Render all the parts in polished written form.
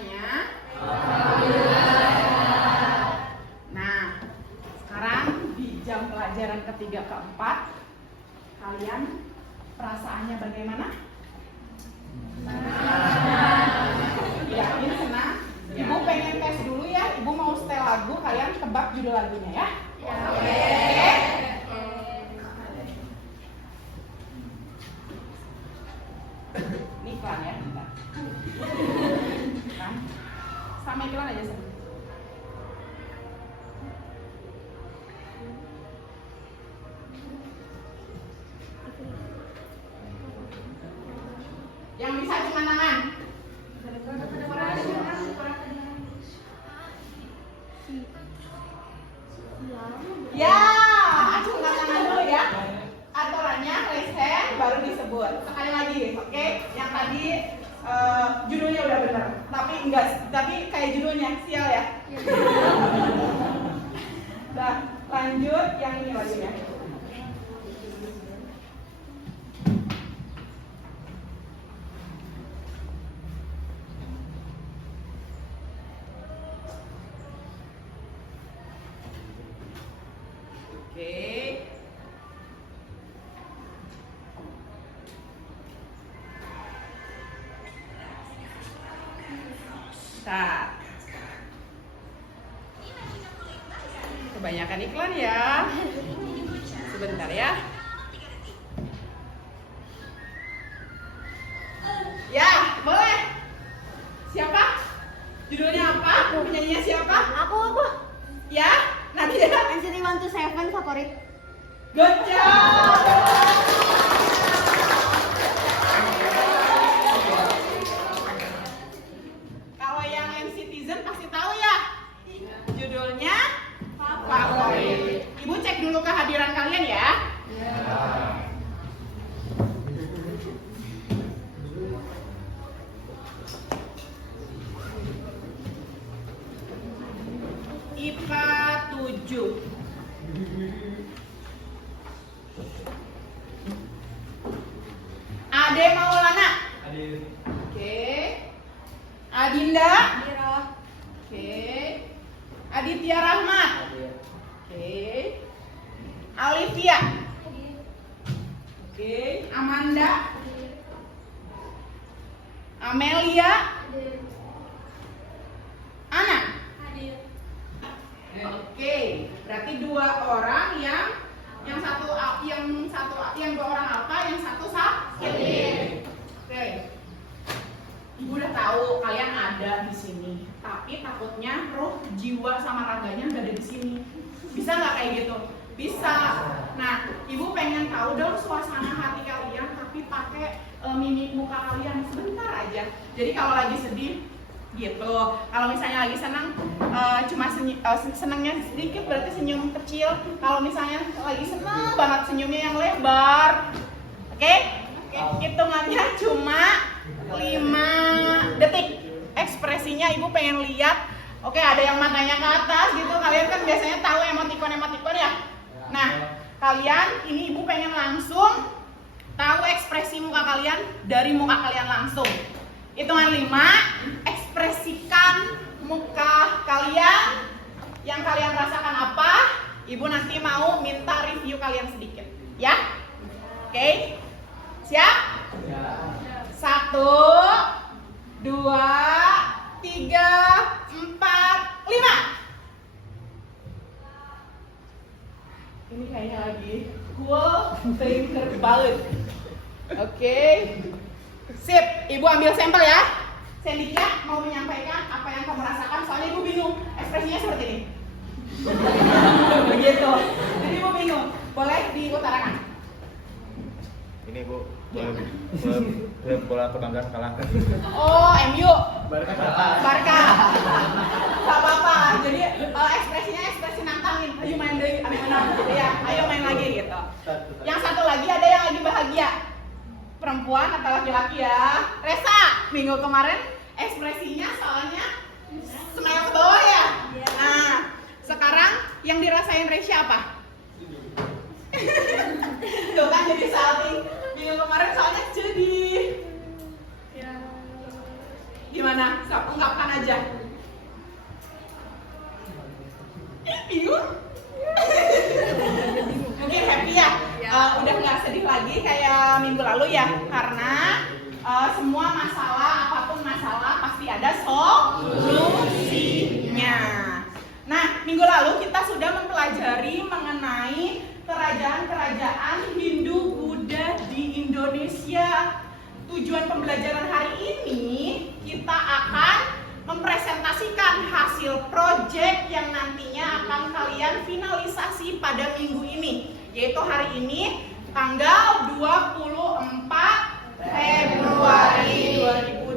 semuanya? Nah, sekarang di jam pelajaran ketiga keempat, kalian perasaannya bagaimana? Yakin senang? Ibu pengen tes dulu ya. Ibu mau setel lagu, kalian tebak judul lagunya ya. Oke. Ini iklan ya, bentar. Kan? Sama iklan aja sih. Yang bisa cuma tangan. Ya, acungkan tangan dulu ya. Aturannya raise hand baru disebut. Sekali lagi, oke? Yang tadi judulnya udah benar, tapi kayak judulnya sial ya. Nah, lanjut yang ini lagi ya. Oke. Nah, kebanyakan iklan ya. Sebentar ya. Ya, boleh. Siapa? Judulnya apa? Penyanyinya siapa? Aku. Ya, Nadia. NCT 127 favorit. Good job. Kalau yang NCTzen pasti tahu ya. Judulnya Favorit. Ibu cek dulu kehadiran kalian ya. IPA 7. Ade Maulana. Hadir. Oke. Adinda. Diro. Oke. Aditya Rahmat. Hadir. Oke. Alivia. Oke. Amanda. Amelia. Ana. Oke. Berarti dua orang yang dua orang apa, yang satu sakit. Oke. Ibu udah tahu kalian ada di sini, tapi takutnya roh, jiwa sama raganya nggak ada di sini. Bisa nggak kayak gitu? Bisa. Nah, ibu pengen tahu dong suasana hati kalian, tapi pakai mimik muka kalian sebentar aja. Jadi kalau lagi sedih gitu, kalau misalnya lagi senang cuma senangnya sedikit berarti senyum kecil. Kalau misalnya lagi senang banget senyumnya yang lebar. Oke? Hitungannya cuma 5 detik. Ekspresinya ibu pengen lihat. Oke, ada yang matanya ke atas gitu. Kalian kan biasanya tahu emoticon ya. Nah, kalian ini ibu pengen langsung tahu ekspresi muka kalian dari muka kalian langsung. Hitungan 5, ekspresikan muka kalian. Yang kalian rasakan apa? Ibu nanti mau minta review kalian sedikit, ya? Oke? Siap? 1, 2, 3, 4, 5. Ini kayaknya lagi cool thinker banget. Oke. Sip, ibu ambil sampel ya. Sendika mau menyampaikan apa yang kamu rasakan, soalnya ibu bingung. Ekspresinya seperti ini. Begitu. Jadi ibu bingung. Boleh diutarakan? Ini Bu, bola kebanggaan kalah. Oh, MU. Barca. Gak apa-apa. Jadi ekspresinya ekspresi nantangin. Ayo main deh, menang gitu ya. Ayo main lagi gitu. Yang satu lagi ada yang lagi bahagia. Perempuan atau laki-laki ya. Resa, minggu kemarin ekspresinya soalnya smile ke bawah ya. Nah, sekarang yang dirasain Resya apa? Tuh kan jadi salting. Minggu kemarin soalnya jadi Gimana? Ungkapkan aja. Bingung? Mungkin happy ya? Udah nggak sedih lagi kayak minggu lalu ya? Karena semua masalah, apapun masalah pasti ada solusinya. Nah, minggu lalu kita sudah mempelajari mengenai kerajaan-kerajaan Hindu Buddha di Indonesia. Tujuan pembelajaran hari ini kita akan mempresentasikan hasil proyek yang nantinya akan kalian finalisasi pada minggu ini, yaitu hari ini tanggal 24 Februari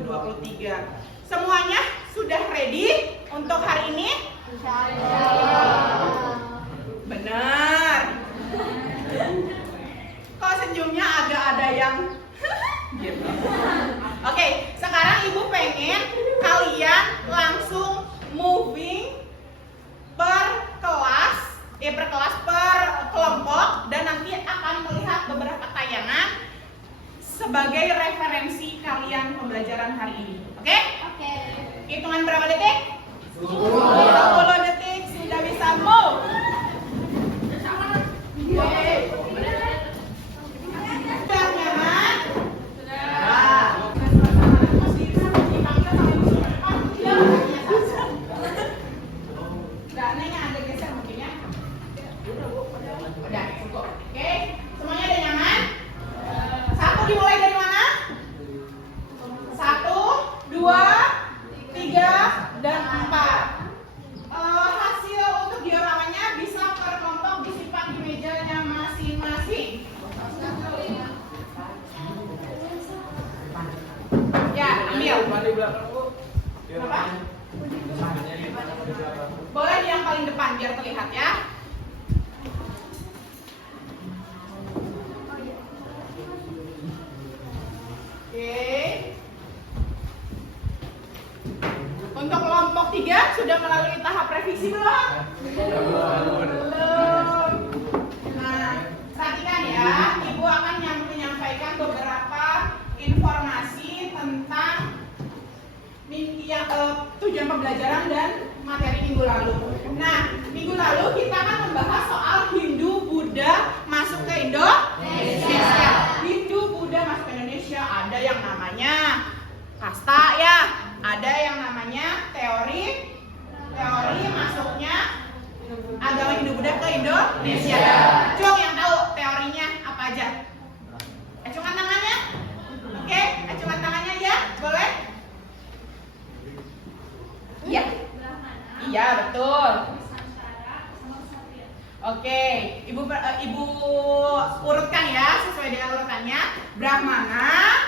2023. Semuanya sudah ready untuk hari ini? Benar. Kok senyumnya agak ada yang gitu. Oke, sekarang ibu pengen kalian langsung moving per kelas, per kelompok, dan nanti akan melihat beberapa tayangan sebagai referensi kalian pembelajaran hari ini. Oke? Oke. Hitungan berapa detik? 10 detik sudah bisa move. Sudah nyaman? Sudah. Udah, Neng ada geser mungkin ya. Udah, cukup. Oke, semuanya udah nyaman? Satu dimulai dari mana? 1, 2, 3, dan 4. Hasil untuk dioramanya bisa per kelompok disimpan di mejanya masing-masing. Ya, ambil. Kenapa? Boleh di yang paling depan biar terlihat ya. Oke. Untuk kelompok 3 sudah melalui tahap revisi belum? Belum. Nah, perhatikan ya, Ibu akan menyampaikan beberapa informasi tentang tujuan pembelajaran dan materi minggu lalu. Nah, minggu lalu kita akan membahas soal Hindu Buddha masuk ke Indonesia. Hindu Buddha masuk ke Indonesia ada yang namanya kasta ya, ada yang namanya teori masuknya agama Hindu Buddha ke Indonesia. Cung yang tahu teorinya apa aja? Acungkan tangannya. Oke, acungkan tangannya ya, boleh? Iya. Iya, betul. Oke, Ibu urutkan ya sesuai dengan urutannya. Brahmana,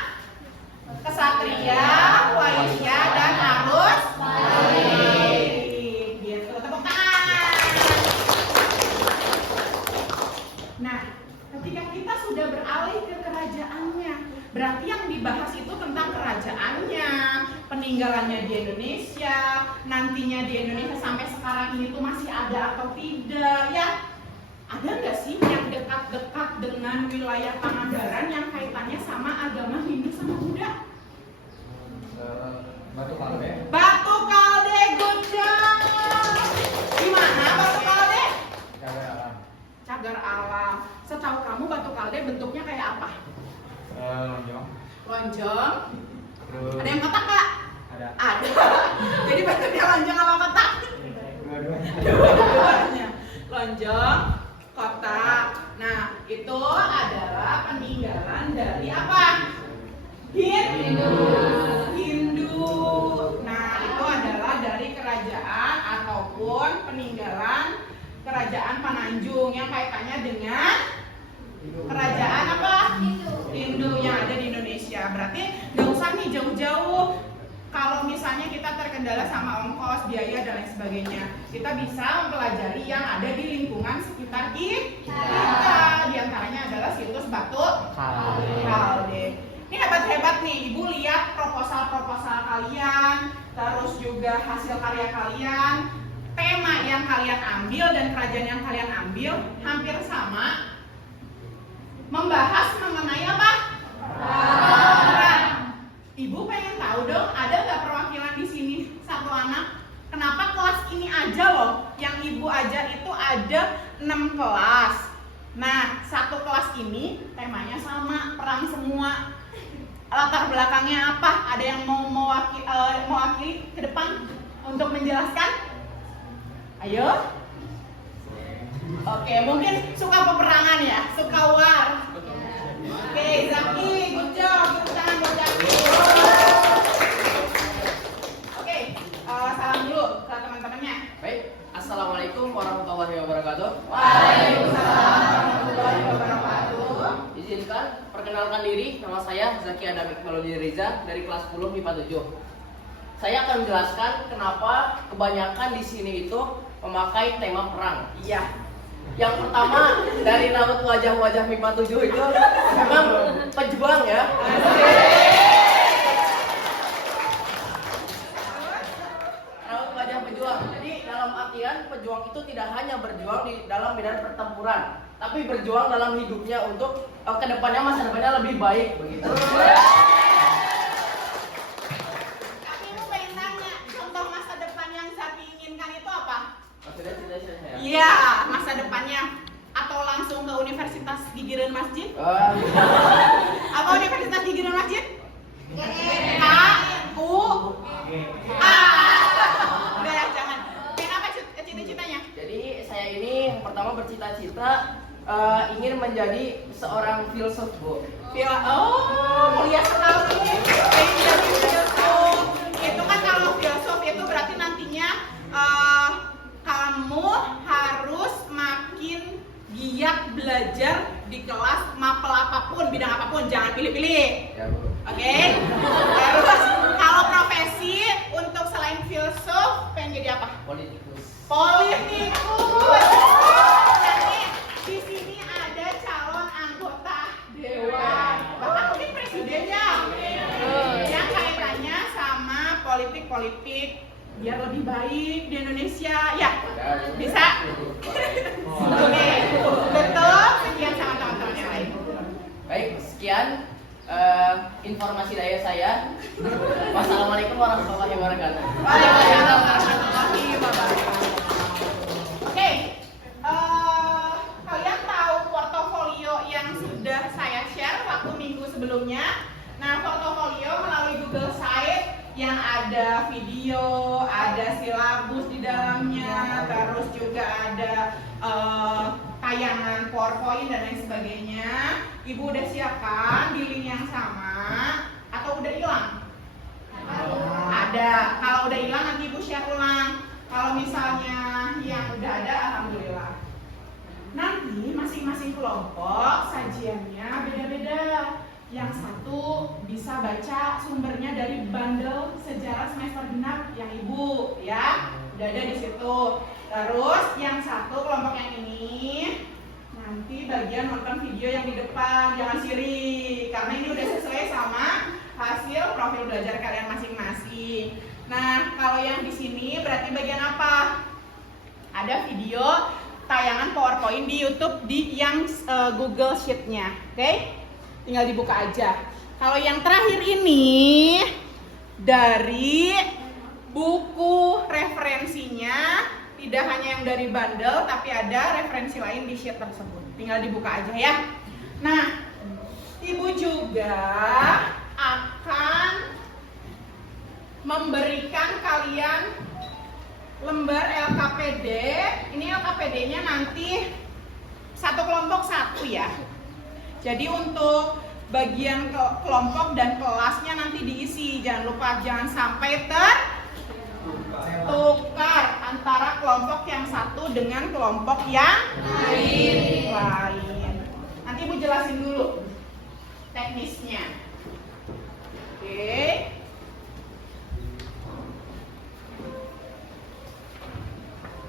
Kesatria, Waisya, dan Arus balik. Gitu, tepuk tangan. Nah, ketika kita sudah beralih ke kerajaannya, berarti yang dibahas itu tentang kerajaannya, peninggalannya di Indonesia, nantinya di Indonesia sampai sekarang ini tuh masih ada atau tidak ya? Ada nggak sih yang dekat-dekat dengan wilayah Pangandaran yang kaitannya sama agama Hindu sama Buddha? Batu Kalbe. Batu Kalbe, good job. Di mana Batu Kalbe? Cagar alam. Cagar alam. Setahu kamu Batu Kalbe bentuknya kayak apa? Lonjong. Lonjong. Terus Ada yang kotak Kak? ada. Ada. Jadi bentuknya lonjong apa kotak? Dua-duanya. Dua-duanya. Lonjong, kotak. Nah, itu adalah peninggalan dari apa? Hindu. Nah, itu adalah dari kerajaan ataupun peninggalan kerajaan Pananjung yang kaitannya dengan kerajaan apa? Hindu yang ada di Indonesia. Berarti nggak usah nih jauh-jauh. Kalau misalnya kita terkendala sama ongkos, biaya dan lain sebagainya, kita bisa mempelajari yang ada di lingkungan sekitar kita. Di antaranya adalah situs Batu Kalbe. Ini hebat-hebat nih, Ibu lihat proposal-proposal kalian, terus juga hasil karya kalian, tema yang kalian ambil dan kerajaan yang kalian ambil hampir sama. Membahas mengenai apa? Perang. Ibu pengen tahu dong, ada nggak perang aja loh. Yang ibu ajar itu ada 6 kelas. Nah, satu kelas ini temanya sama, perang semua. Latar belakangnya apa? Ada yang mau mewakili ke depan untuk menjelaskan? Ayo. Oke, mungkin suka peperangan ya, suka war. Oke, Zaki, good job. Tepuk tangan buat Zaki. Oke, salam dulu ke teman-temannya. Baik, Assalamualaikum warahmatullahi wabarakatuh. Waalaikumsalam warahmatullahi wabarakatuh. Izinkan perkenalkan diri, nama saya Zaki Adam Iqbaluddin Reza dari kelas 10 MIPA 7. Saya akan menjelaskan kenapa kebanyakan di sini itu memakai tema perang. Iya. Yang pertama, dari raut wajah-wajah MIPA 7 itu memang pejuang ya. Raut wajah pejuang. Jadi dalam artian pejuang itu tidak hanya berjuang di dalam medan pertempuran, tapi berjuang dalam hidupnya untuk kedepannya, masa depannya lebih baik begitu. Tapi ibu pengen nanya, contoh masa depan yang Zaki inginkan itu apa? Maksudnya cita-cita saya. Iya, masa depannya. Atau langsung ke Universitas Gigireun Masjid? Apa Universitas Gigireun Masjid? K, U, A. Udah ya, jangan. Kenapa cita-citanya? Jadi saya ini yang pertama bercita-cita ingin menjadi seorang filsuf, Bu. Oh, mulia sekali. Pengen jadi filsuf. Itu kan kalau filsuf itu berarti nantinya kamu harus makin giat belajar di kelas mapel apapun, bidang apapun, jangan pilih-pilih. Ya, Bu. Oke. Terus kalau profesi untuk selain filsuf pengen jadi apa? Politikus. Politikus. Jadi di sini ada calon anggota dewan, bahkan mungkin presidennya. Yang kaitannya sama politik biar lebih baik di Indonesia, ya? Bisa? Oke, betul. Sekian sama teman-teman yang lain. Baik, sekian informasi dari saya. Wassalamualaikum warahmatullahi wabarakatuh. Waalaikumsalam warahmatullahi wabarakatuh. Oke, kalian tahu portofolio yang sudah saya share waktu minggu sebelumnya? Nah, portofolio melalui Google Site yang ada video, ada silabus di dalamnya, terus juga ada tayangan PowerPoint dan lain sebagainya. Ibu udah siapkan di link yang sama atau udah hilang? Ada. Kalau udah hilang nanti ibu share ulang. Kalau misalnya yang udah ada, alhamdulillah. Nanti masing-masing kelompok sajiannya beda-beda. Yang satu bisa baca sumbernya dari bundle sejarah semester genap yang ibu, ya, udah ada di situ. Terus yang satu kelompok yang ini nanti bagian nonton video yang di depan, jangan sirik, karena ini udah sesuai sama hasil profil belajar kalian masing-masing. Nah, kalau yang di sini berarti bagian apa? Ada video tayangan PowerPoint di YouTube di yang Google Sheet-nya, oke? Tinggal dibuka aja. Kalau yang terakhir ini dari buku referensinya, tidak hanya yang dari bundle, tapi ada referensi lain di sheet tersebut. Tinggal dibuka aja ya. Nah, ibu juga akan memberikan kalian lembar LKPD. Ini LKPD-nya nanti satu kelompok satu ya. Jadi untuk bagian kelompok dan kelasnya nanti diisi. Jangan lupa, jangan sampai tertukar antara kelompok yang satu dengan kelompok yang lain. Nanti ibu jelasin dulu teknisnya.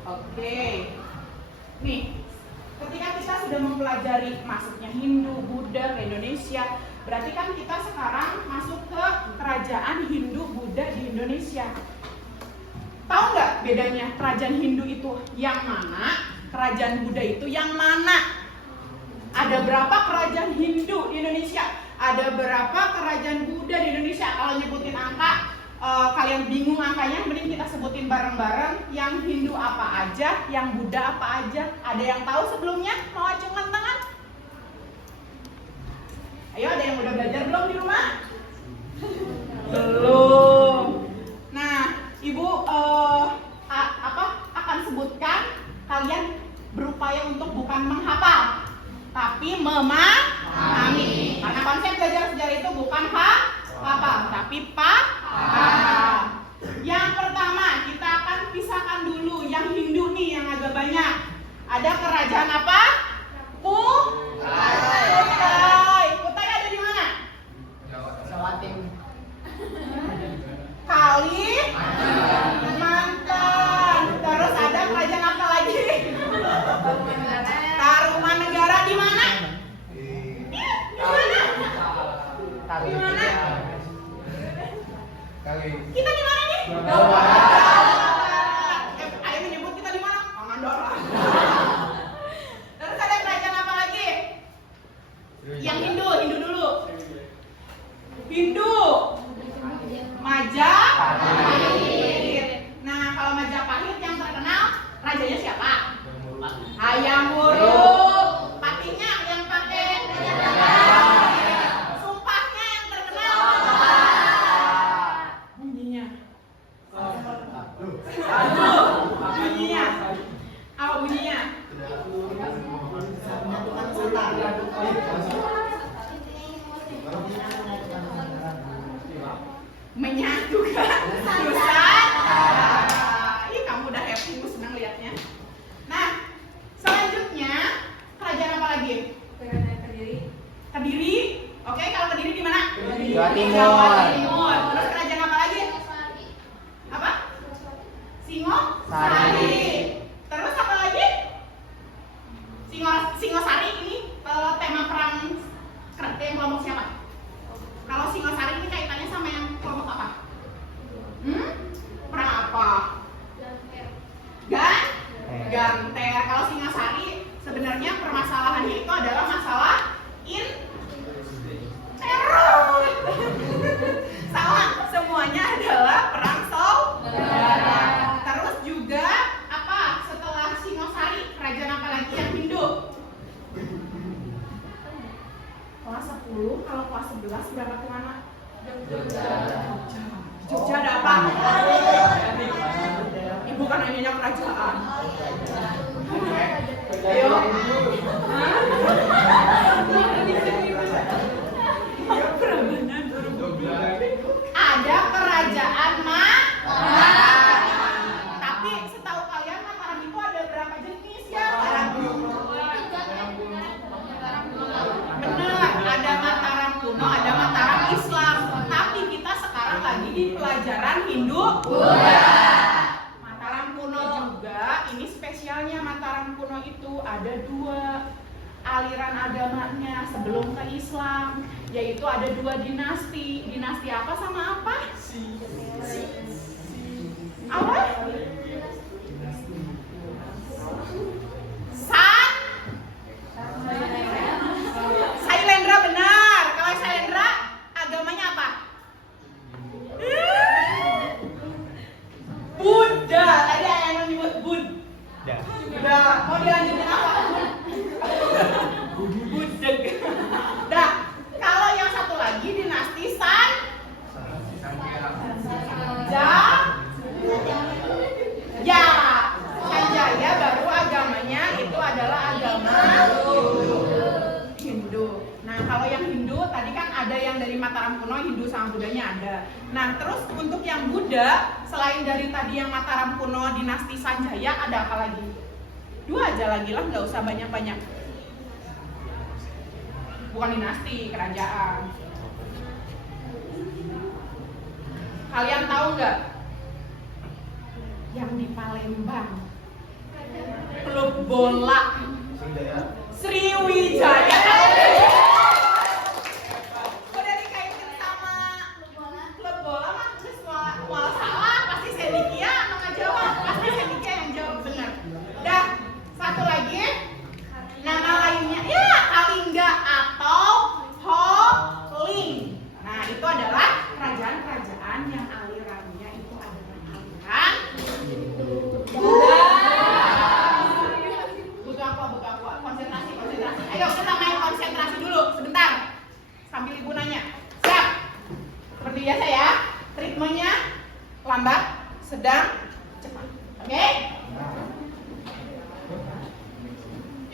Oke. Nih, ketika kita sudah mempelajari masuknya Hindu, Buddha ke Indonesia, berarti kan kita sekarang masuk ke kerajaan Hindu Buddha di Indonesia. Tahu nggak bedanya kerajaan Hindu itu yang mana, kerajaan Buddha itu yang mana? Ada berapa kerajaan Hindu di Indonesia? Ada berapa kerajaan Buddha di Indonesia? Kalau nyebutin angka, kalian bingung angkanya, mending kita sebutin bareng-bareng yang Hindu apa aja, yang Buddha apa aja. Ada yang tahu sebelumnya? Mau acungkan tangan? Ayo, ada yang udah belajar belum di rumah? Belum. Nah, Ibu akan sebutkan, kalian berupaya untuk bukan menghafal, tapi memahami. Karena konsep belajar sejarah itu bukan hafal, tapi paham. Yang pertama, kita akan pisahkan dulu yang Hindu nih yang agak banyak. Ada kerajaan apa? Kutai. Kutai ada di mana? Jawa Timur. Kalimantan. Terus ada kerajaan apa lagi? Tarumanegara di mana? Di mana? Di mana? Kita di mana nih? Ayo menyebut kita di mana? Pangandaran. Terus ada kerajaan apa lagi? Yang Hindu dulu. Hindu. Majapahit. Nah, kalau Majapahit yang terkenal rajanya siapa? Hayam Wuruk. Patinya yang pakai sumpahnya yang terkenal. Bunyinya. Bunyinya. Apa bunyinya? Menyatukan Nusantara. Ih, kamu udah happy, gue senang liatnya. Nah, selanjutnya kerajaan apa lagi? Kediri. Oke, kalau Kediri di mana? Jawa Timur. Jawa Timur. Terus kerajaan apa lagi? Apa? Singosari. Terus apa lagi? Singosari ini tema perang yang kelompok siapa? Kalau Singosari ini kaitannya sama yang kelompok apa? Perang apa? Ganter. Kalau Singosari sebenarnya permasalahannya itu adalah masalah teror. Salah, semuanya adalah perang saudara. Terus juga apa? Setelah Singosari, kerajaan apa lagi yang Hindu? Kelas 10, kalau kelas 11 berangkat ke mana? Jogja ada apa? Ibu kan nanya kerajaan. Ayo. Ada kerajaan Mataram. Tapi setahu kalian Mataram itu ada berapa jenis ya? Benar, ada Mataram kuno, ada Mataram Islam. Tapi kita sekarang lagi di pelajaran Hindu Buddha. Mataram kuno juga, ini spesialnya Mataram kuno itu ada dua aliran agamanya sebelum ke Islam, yaitu ada dua dinasti. Dinasti apa sama apa? Apa? Sailendra benar. Kalau Sailendra agamanya apa? Buddha. Tadi ada yang menyebut Buddha. Mau dilanjutin apa? Buddha. Dah. Kalau yang satu lagi dinasti Sanjaya baru agamanya itu adalah agama Hindu. Nah, kalau yang Hindu tadi kan ada yang dari Mataram kuno, Hindu sama Buddhanya ada. Nah, terus untuk yang Buddha, selain dari tadi yang Mataram kuno, dinasti Sanjaya, ada apa lagi? Dua aja lagi lah, nggak usah banyak-banyak. Bukan dinasti, kerajaan. Kalian tahu nggak? Yang di Palembang, klub bola Sriwijaya. Udah dikaitkan sama klub bola mah, terus wal salah pasti Sedikia atau nggak jawab? Pasti Sedikia yang jawab benar. Dah, satu lagi, nama lainnya ya Kalingga atau Holing. Nah, itu adalah kerajaan-kerajaan yang alirannya itu adalah aliran sedang, cepat. Oke?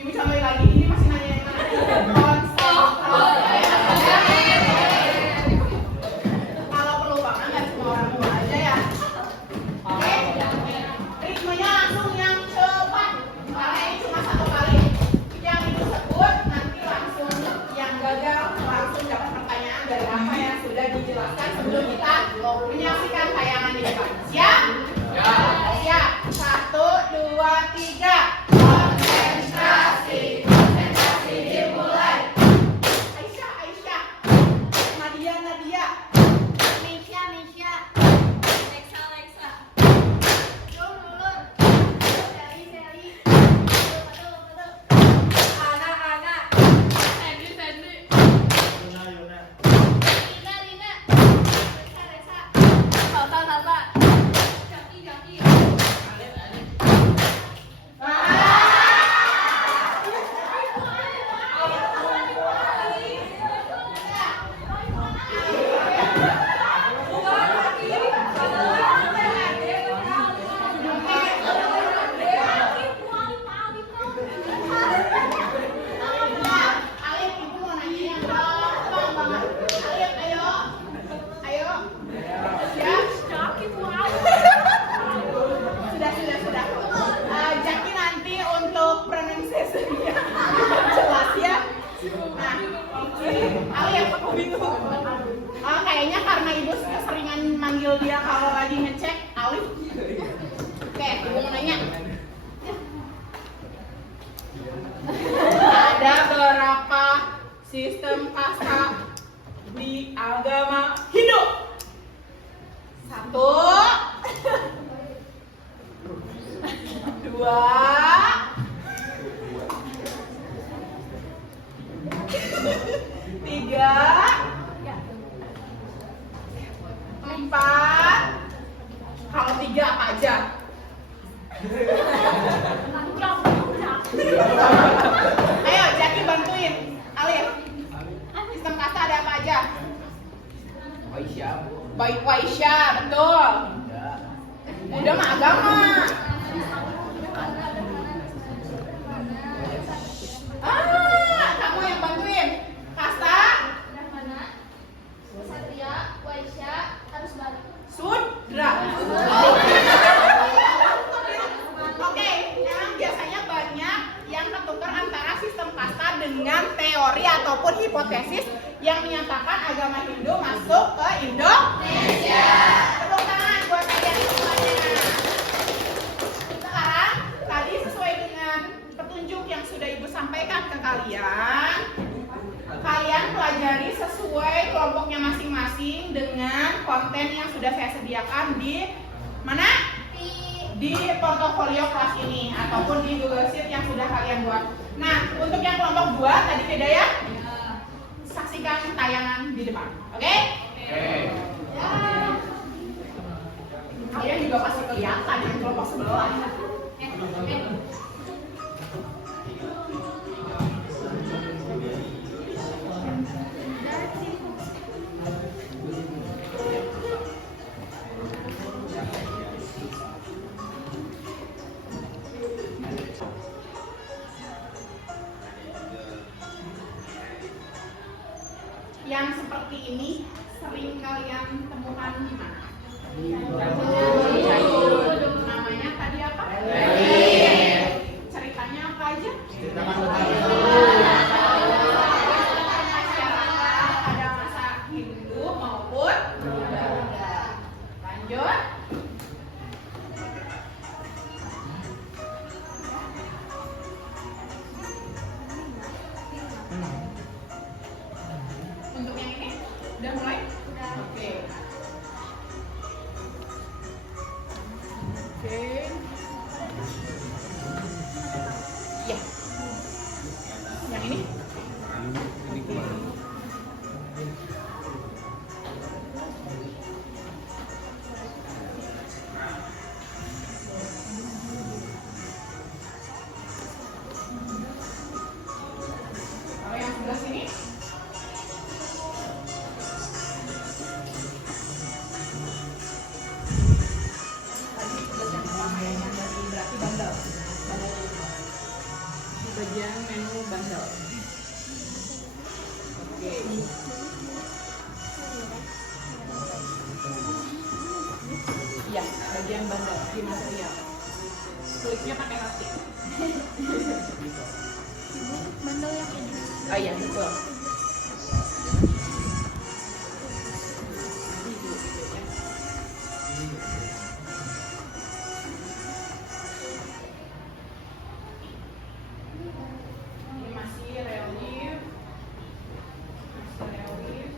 Ibu coba lagi, ini masih nanya yang mana? Kalau perlu banget nggak semua orang mau aja ya. Oke? Ritmenya langsung yang cepat. Karena ini cuma satu kali. Yang ibu sebut nanti langsung yang gagal langsung dapat pertanyaan dari apa yang sudah dijelaskan sebelum kita menyaksikan tayangan di depan. Siap? Siap. 1, 2, 3. Konsentrasi. Konsentrasi dimulai. Aisyah, Aisyah. Nadia, Nadia. Misha, Misha. Lexa, Lexa. Lur, Lur. Seli, Seli. Betul, betul. Ana, Ana. Sandy, Sandy. Yuna, Yuna. Rina, Rina. Resa, Resa. Salsa, Salsa. Jaki, Jaki. Alif, ibu mau nanya yang gampang banget. Alif, ayo. Ayo. Siap? Sudah. Jaki nanti untuk pronunciation-nya jelas ya. Nah, Alif, aku bingung. Kayaknya karena ibu keseringan manggil dia kalau lagi ngecek Alif. Oke, ibu mau nanya. Ada berapa sistem kasta di agama Hindu? 1, 2, 3, 4. Kalau 3 apa aja? Ayo, Jaki bantuin. Alif. Sistem kasta ada apa aja? Aisyah, Bu. Baik Waisya, betul. Udah mah agama. Kamu yang bantuin. Kasta? Satria, Waisya, harus balik. Sudra. Oke, memang biasanya banyak yang ketukar antara sistem kasta dengan teori ataupun hipotesis yang menyatakan agama Hindu masuk ke Indonesia. Tepuk tangan buat kalian semuanya. Sekarang, tadi sesuai dengan petunjuk yang sudah Ibu sampaikan ke kalian, kalian pelajari sesuai kelompoknya masing-masing dengan konten yang sudah saya sediakan di mana? Di portofolio kelas ini ataupun di Google Sheet yang sudah kalian buat. Nah, untuk yang kelompok 2 tadi beda ya? Saksikan tayangan di depan. Oke? Ya. Kalian juga pasti kelihatan yang kelompok sebelah. Yang seperti ini sering kalian temukan di mana? Namanya tadi apa? Ceritanya apa aja? Masyarakat pada masa Hindu maupun Buddha. Lanjut. Untuk yang ini udah mulai? Oke. Ya. Yang ini? Kalau yang sebelah sini? Iya, bagian bandar di material. Kulitnya pakai hati. Bandel yang ini. Oh iya, betul. Ini masih relief. Masih relief.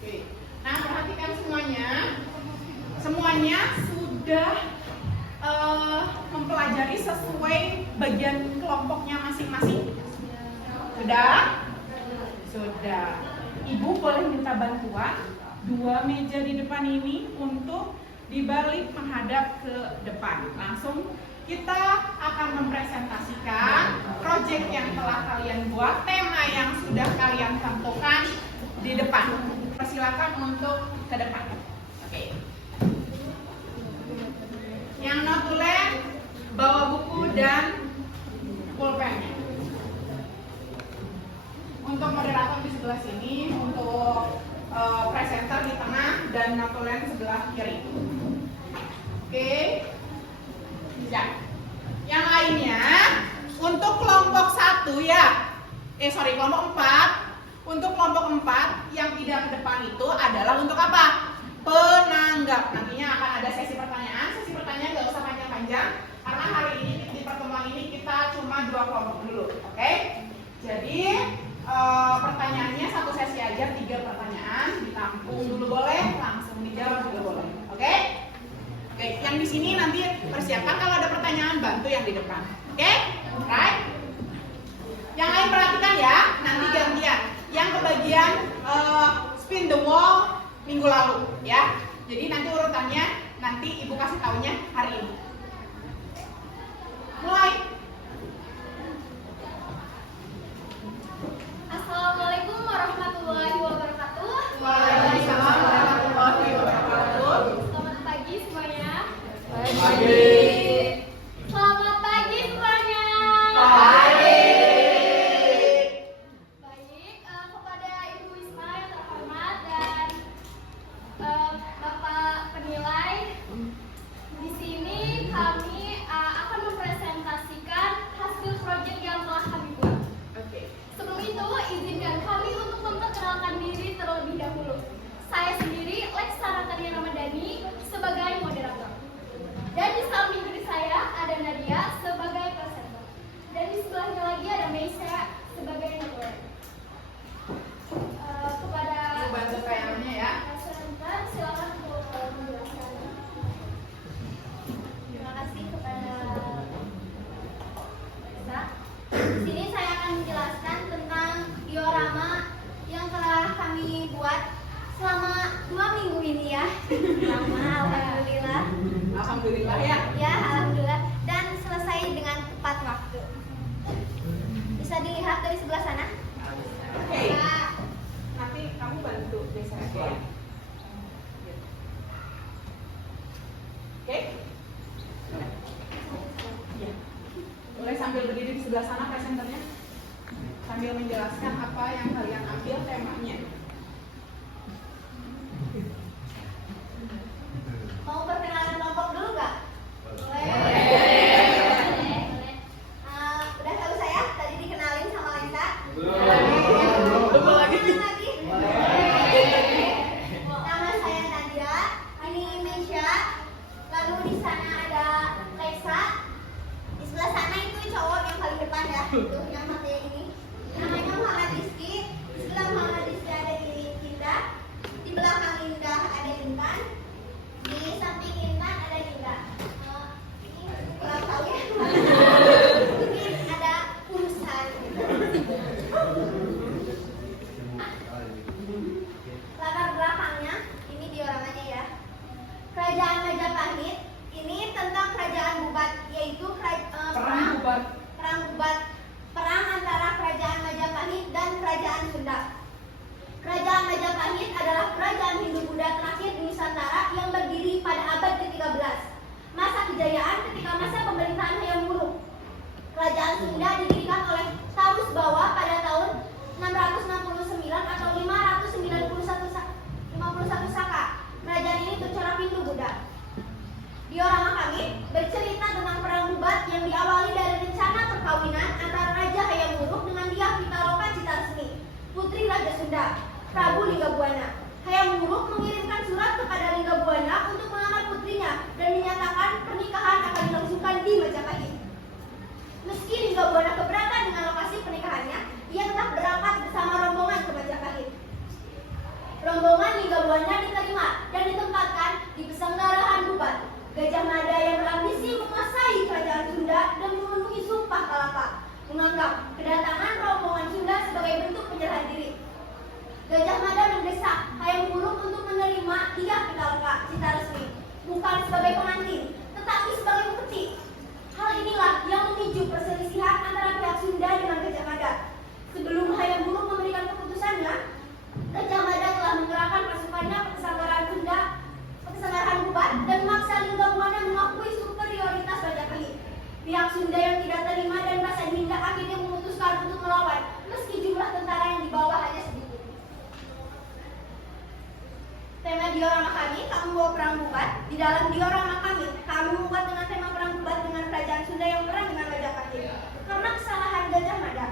Oke. Nah, perhatikan semuanya. Semuanya sudah mempelajari sesuai bagian kelompoknya masing-masing. Sudah? Sudah. Ibu boleh minta bantuan 2 meja di depan ini untuk dibalik menghadap ke depan. Langsung kita akan mempresentasikan proyek yang telah kalian buat, tema yang sudah kalian tentukan di depan. Persilakan untuk ke depan. Oke. Yang notulen bawa buku dan pulpennya. Untuk moderator di sebelah sini, untuk presenter di tengah dan notulen sebelah kiri. Oke. Ya. Yang lainnya untuk kelompok 1 ya. Kelompok 4. Untuk kelompok 4 yang tidak ke depan itu adalah untuk apa? Penanggap. Nantinya akan ada sesi pertanyaan. Sesi pertanyaan nggak usah panjang-panjang karena hari ini di pertemuan ini kita cuma 2 kelompok dulu, oke? Jadi pertanyaannya 1 sesi aja, 3 pertanyaan, ditampung dulu boleh, langsung dijawab juga boleh, oke? Oke, yang di sini nanti persiapkan kalau ada pertanyaan bantu yang di depan, oke? Right? Yang lain perhatikan ya, nanti gantian. Yang kebagian spin the wall minggu lalu ya. Jadi nanti urutannya nanti ibu kasih taunya hari ini. Mulai. Assalamualaikum warahmatullahi wabarakatuh. Waalaikumsalam warahmatullahi wabarakatuh. Selamat pagi semuanya. Pagi. Selamat pagi semuanya. Pagi. Baik, kepada Ibu Wisma yang terhormat dan Bapak penilai, di sini kami akan mempresentasikan hasil proyek yang telah kami buat. Oke. Sebelum itu, izinkan kami untuk memperkenalkan diri terlebih dahulu. Saya sendiri, Lexa Natania Ramadhani, sebagai moderator. Dan di samping diri saya ada Nadia sebagai presenter. Dan di sebelahnya lagi ada Meisha sebagai notulen. Kepada Ibu bantu kameranya ya. presenter, silakan untuk menjelaskan. Terima kasih kepada Lexa. Di sini saya akan menjelaskan tentang diorama yang telah kami buat selama 2 minggu ini ya. Alhamdulillah. Alhamdulillah ya. Ya, alhamdulillah. Dan selesai dengan tepat waktu. Bisa dilihat dari sebelah sana. Oke. Nanti kamu bantu desa ya. Oke. Ya. Boleh sambil berdiri di sebelah sana presenternya. Sambil menjelaskan apa yang kalian ambil temanya. Mau perkenalan kelompok dulu nggak? Boleh. Udah tahu saya? Tadi dikenalin sama Lexa? Belum lagi. Nama saya Nadia, ini Meisha. Lalu di sana ada Lexa. Di sebelah sana itu cowok yang paling depan ya, itu yang mati ini. Namanya Muhammad Rizky. Di sebelah Muhammad Rizky ada Linda. Di belakang Linda ada Intan. Di samping Intan ada Linda. Ini kurang tahu ya. Mungkin ada urusan. Latar belakangnya ini dioramanya ya. Kerajaan Majapahit ini tentang kerajaan Bubat, yaitu Perang bubat. perang antara kerajaan Majapahit dan kerajaan Sunda. Kerajaan Majapahit adalah kerajaan Hindu-Buddha terakhir di Nusantara yang berdiri pada abad ke-13. Masa kejayaan ketika masa pemerintahan Hayam Wuruk. Kerajaan Sunda didirikan oleh Tarus Bawa pada tahun 660 Sunda, Prabu Linggabuana. Hayam Wuruk mengirimkan surat kepada Linggabuana untuk melamar putrinya dan menyatakan pernikahan akan dilangsungkan di Majapahit. Meski Linggabuana keberatan dengan lokasi pernikahannya, ia tetap berangkat bersama rombongan ke Majapahit. Rombongan Linggabuana diterima dan ditempatkan di Pesanggarahan Bubat. Gajah Mada yang berambisi menguasai kerajaan Sunda dan memenuhi Sumpah Kalapa, menganggap kedatangan rombongan Sunda sebagai bentuk penyerahan diri. Gajah Mada mendesak Hayam Wuruk untuk menerima dia Pitaloka secara resmi, bukan sebagai pengantin, tetapi sebagai bukti. Hal inilah yang memicu perselisihan antara pihak Sunda dengan Gajah Mada. Sebelum Hayam Wuruk memberikan keputusannya, Gajah Mada telah mengerahkan pasukannya ke Pesanggarahan Bubat dan memaksa Linggabuana mengakui superioritas Majapahit. Pihak Sunda yang tidak terima dan merasa dihindak akhirnya memutuskan untuk melawan, meski jumlah tentara yang dibawa hanya sedikit. Tema diorama kami membawa perang Bubat. Di dalam diorama kami membuat dengan tema perang Bubat dengan kerajaan Sunda yang perang dengan Majapahit. Karena kesalahan Gajah Mada,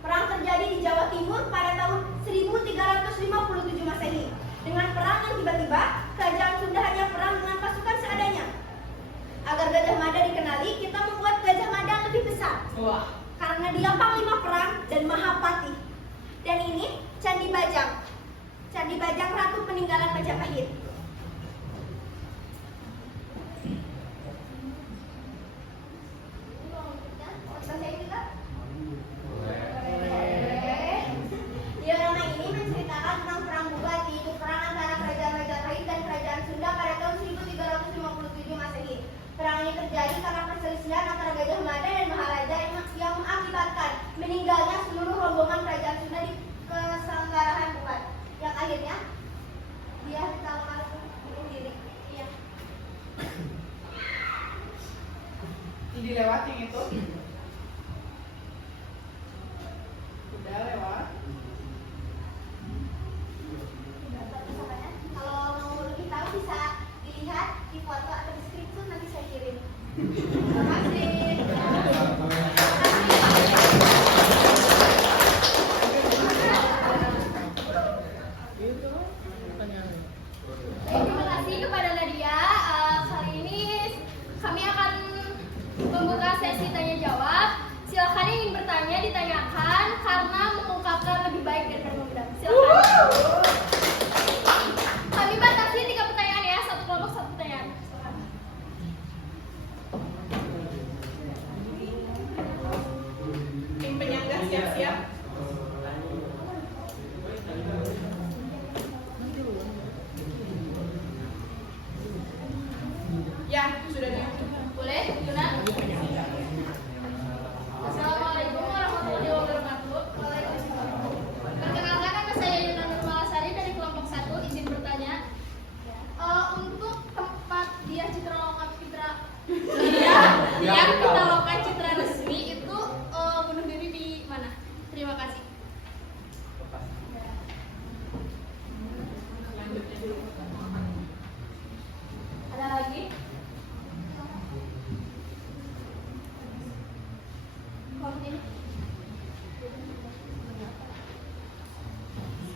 perang terjadi di Jawa Timur pada tahun 1357 Masehi. Dengan perang yang tiba-tiba, kerajaan Sunda hanya perang dengan pasukan seadanya. Agar Gajah Mada dikenali, kita membuat Gajah Mada lebih besar. Wah. Karena dia panglima perang dan mahapatih. Dan ini Candi Bajang. Candi Bajang ratu peninggalan Majapahit. Diorama ini menceritakan tentang perang Bubat, yaitu perang antara kerajaan Majapahit dan kerajaan Sunda pada tahun 1357 Masehi. Perang ini terjadi karena perselisihan antara Gajah Mada dan Maharaja yang mengakibatkan meninggalnya seluruh rombongan kerajaan Sunda di Pesanggarahan Bubat. Yang akhirnya dia ditangkap bunuh diri. Iya. Dilewatin itu. Udah lewat. Kalau mau lebih tahu bisa dilihat di foto atau di skrip tuh nanti saya kirim. Terima kasih. Terima kasih kepada Nadia. Kali ini kami akan membuka sesi tanya jawab. Silakan yang ingin bertanya ditanyakan karena mengungkapkan lebih baik daripada memendam. Silakan. Kami batasi 3 pertanyaan ya, satu kelompok 1 pertanyaan. Silakan. Tim penyangga siap-siap. Ya, sudah di. Boleh, Yuna? Assalamualaikum warahmatullahi wabarakatuh. Perkenalkan, nama saya Yuna Nurmalasari dari kelompok 1. Izin bertanya, untuk tempat dia Citraloka Citra yang Pitaloka Citra resmi itu bunuh diri di mana? Terima kasih. Selanjutnya dulu. Ada lagi?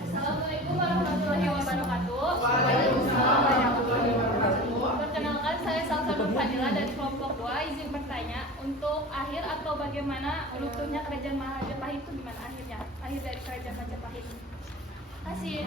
Assalamualaikum warahmatullahi wabarakatuh. Waalaikumsalam warahmatullahi wabarakatuh. Perkenalkan, saya Salsabur Fadila dari kelompok 2. Izin bertanya, untuk akhir atau bagaimana runtuhnya kerajaan Majapahit itu gimana akhirnya? Akhir dari kerajaan Majapahit. Terima kasih.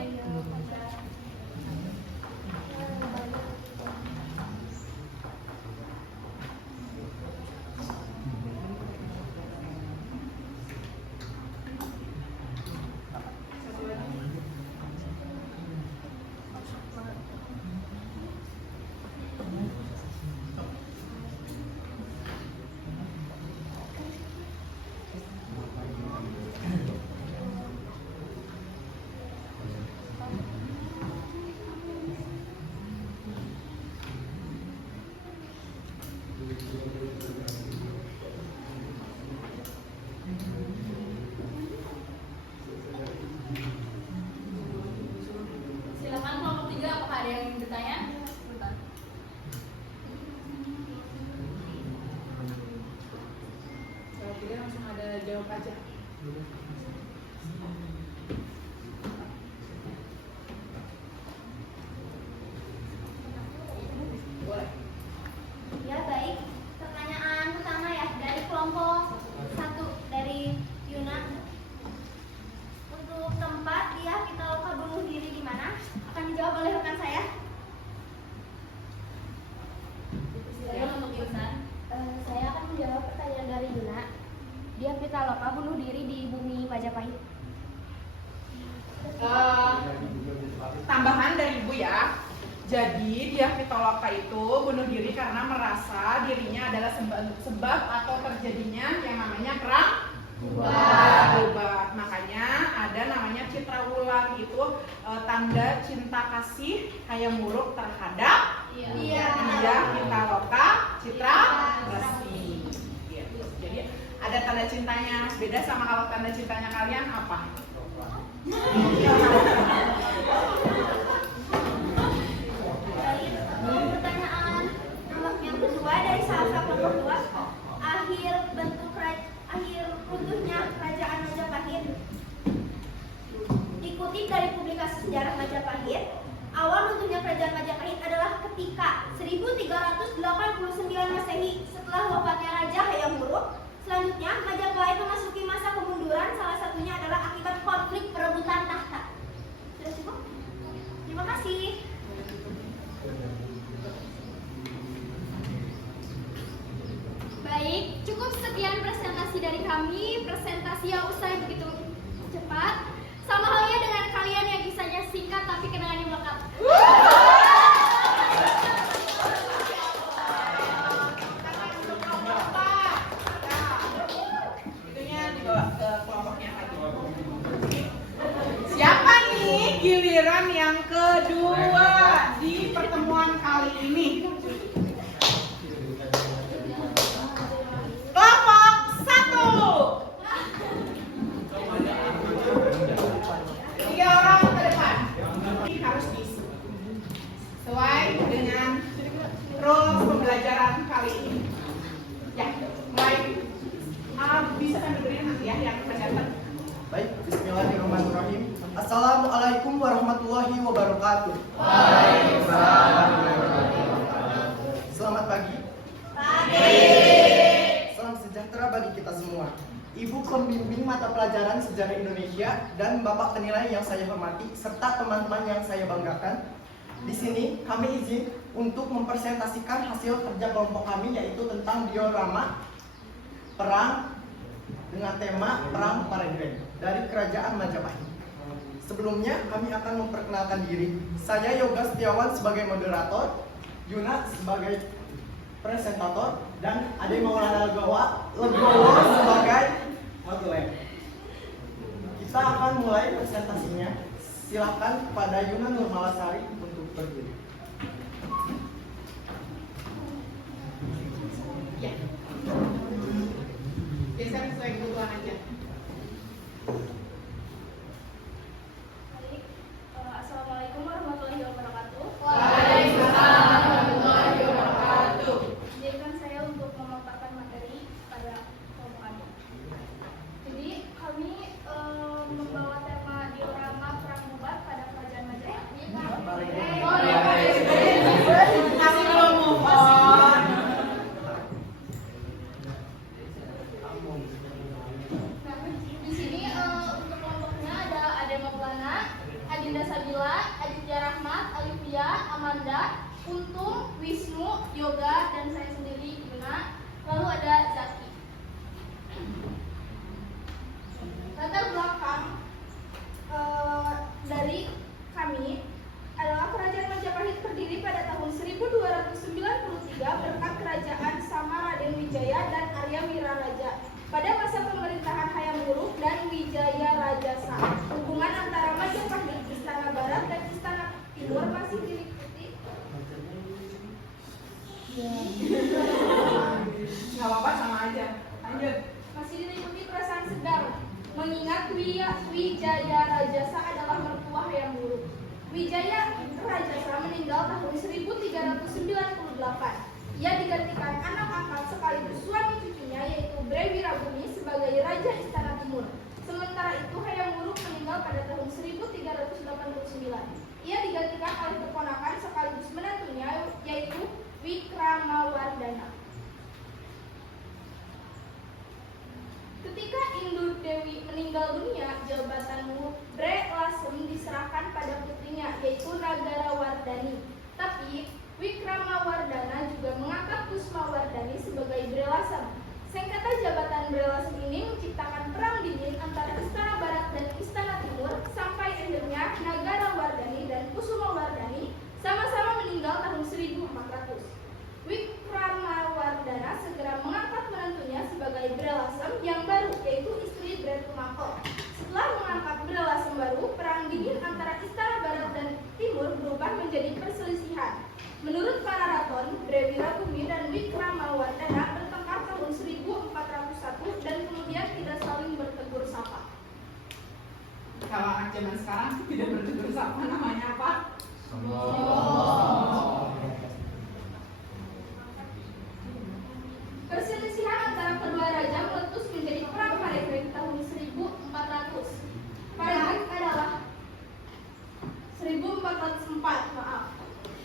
oleh rekan saya. Silakan untuk Insan. Saya akan menjawab pertanyaan dari Yuna. Dia Pitaloka bunuh diri di bumi Majapahit. Tambahan dari Ibu ya. Jadi dia Pitaloka itu bunuh diri karena merasa dirinya adalah sebab atau terjadinya yang namanya perang Bubat. Makanya ada namanya Citra Wulan itu tanda cinta kasih Hayam Wuruk terhadap dia Pitaloka Citra Resmi. Gitu. Jadi ada tanda cintanya. Beda sama kalau tanda cintanya kalian apa? Pertanyaan yang kedua dari salah kelompok 2. Akhir runtuhnya kerajaan Majapahit. Dikutip dari publikasi sejarah Majapahit, awal runtuhnya kerajaan Majapahit adalah ketika 1389 Masehi setelah wafatnya Raja Hayam Wuruk. Selanjutnya, Majapahit memasuki masa kemunduran, salah satunya adalah akibat konflik perebutan tahta. Sudah cukup? Terima kasih. Baik, cukup sekian presentasi dari kami. Presentasi yang usai begitu cepat. Sama halnya dengan kalian yang kisahnya singkat tapi kenangannya melekat. Itunya dibawa ke kelompoknya lagi. Siapa nih giliran yang kedua di pertemuan kali ini? Kelompok 1. 3 orang ke depan. Ini harus diisi sesuai dengan rules pembelajaran kali ini. Ya, mulai. Bisa sambil berdiri nanti ya yang pendatang. Baik, bismillahirrahmanirrahim. Assalamualaikum warahmatullahi wabarakatuh. Selamat pagi. Salam sejahtera bagi kita semua. Ibu pembimbing mata pelajaran sejarah Indonesia dan Bapak penilai yang saya hormati serta teman-teman yang saya banggakan. Di sini kami izin untuk mempresentasikan hasil kerja kelompok kami, yaitu tentang diorama perang dengan tema Perang Paregreg dari Kerajaan Majapahit. Sebelumnya kami akan memperkenalkan diri. Saya Yoga Setiawan sebagai moderator, Yuna sebagai presentator, dan Ade Maulana Legowo sebagai moderator. Kita akan mulai presentasinya. Silakan kepada Yuna Nurmalasari untuk berdiri. Ya. Geser sesuai kebutuhan aja. Baik, Assalamualaikum warahmatullahi wabarakatuh. Waalaikumsalam warahmatullahi wabarakatuh. Izinkan saya untuk memaparkan materi pada kelompok kami. Jadi kami membawa tema diorama perang bubat pada kerajaan Majapahit. Masih belum move on. Nah, di sini untuk kelompoknya ada Ade Maulana, Adinda Sabila, Aditya Rahmat, Alivia, Amanda, Untung, Wisnu, Yoga, dan saya sendiri Yuna. Lalu ada Zaki. Latar belakang dari kami adalah kerajaan Majapahit berdiri pada tahun 1293 berkat kerajaan sama Raden Wijaya dan Arya Wiraraja. Pada masa pemerintahan Hayam Wuruk dan Wijaya Rajasa, hubungan antara Majapahit, Istana Barat, dan Istana Timur masih diliputi. Gak apa-apa, sama aja. Lanjut. Masih diliputi perasaan segar, mengingat Wijaya Rajasa adalah mertua Hayam Wuruk. Wijaya Rajasa meninggal tahun 1398. Ia digantikan anak angkat sekaligus suami cucunya, yaitu Bre Wirabumi sebagai Raja Istana Timur. Sementara itu Hayam Wuruk meninggal pada tahun 1389. Ia digantikan oleh keponakan sekaligus menantunya, yaitu Wikramawardhana. Ketika Indu Dewi meninggal dunia, jabatan Bre Lasem diserahkan pada putrinya, yaitu Nagara Kusmawardani. Tapi Wikramawardana juga mengangkat Kusmawardani sebagai Brelasem. Sengketa jabatan Brelasem ini menciptakan perang dingin antara Istana Barat dan Istana Timur sampai akhirnya Nagarawardani dan Kusumawardani sama-sama meninggal tahun 1400. Wikramawardana segera mengangkat menantunya sebagai Brelasem yang baru, yaitu istri Bretumako. Setelah mengangkat Brelasem baru, perang dingin antara Istana Barat dan Timur berubah menjadi perselisihan. Menurut para raton, Brewirabumi dan Wikramawardana bertengkar tahun 1401 dan kemudian tidak saling bertegur sapa. Kalau anak zaman sekarang tidak bertegur sapa namanya apa? Perselisihan antara kedua raja meletus menjadi perang Paregreg tahun 1400. Paregreg adalah 1404, maaf.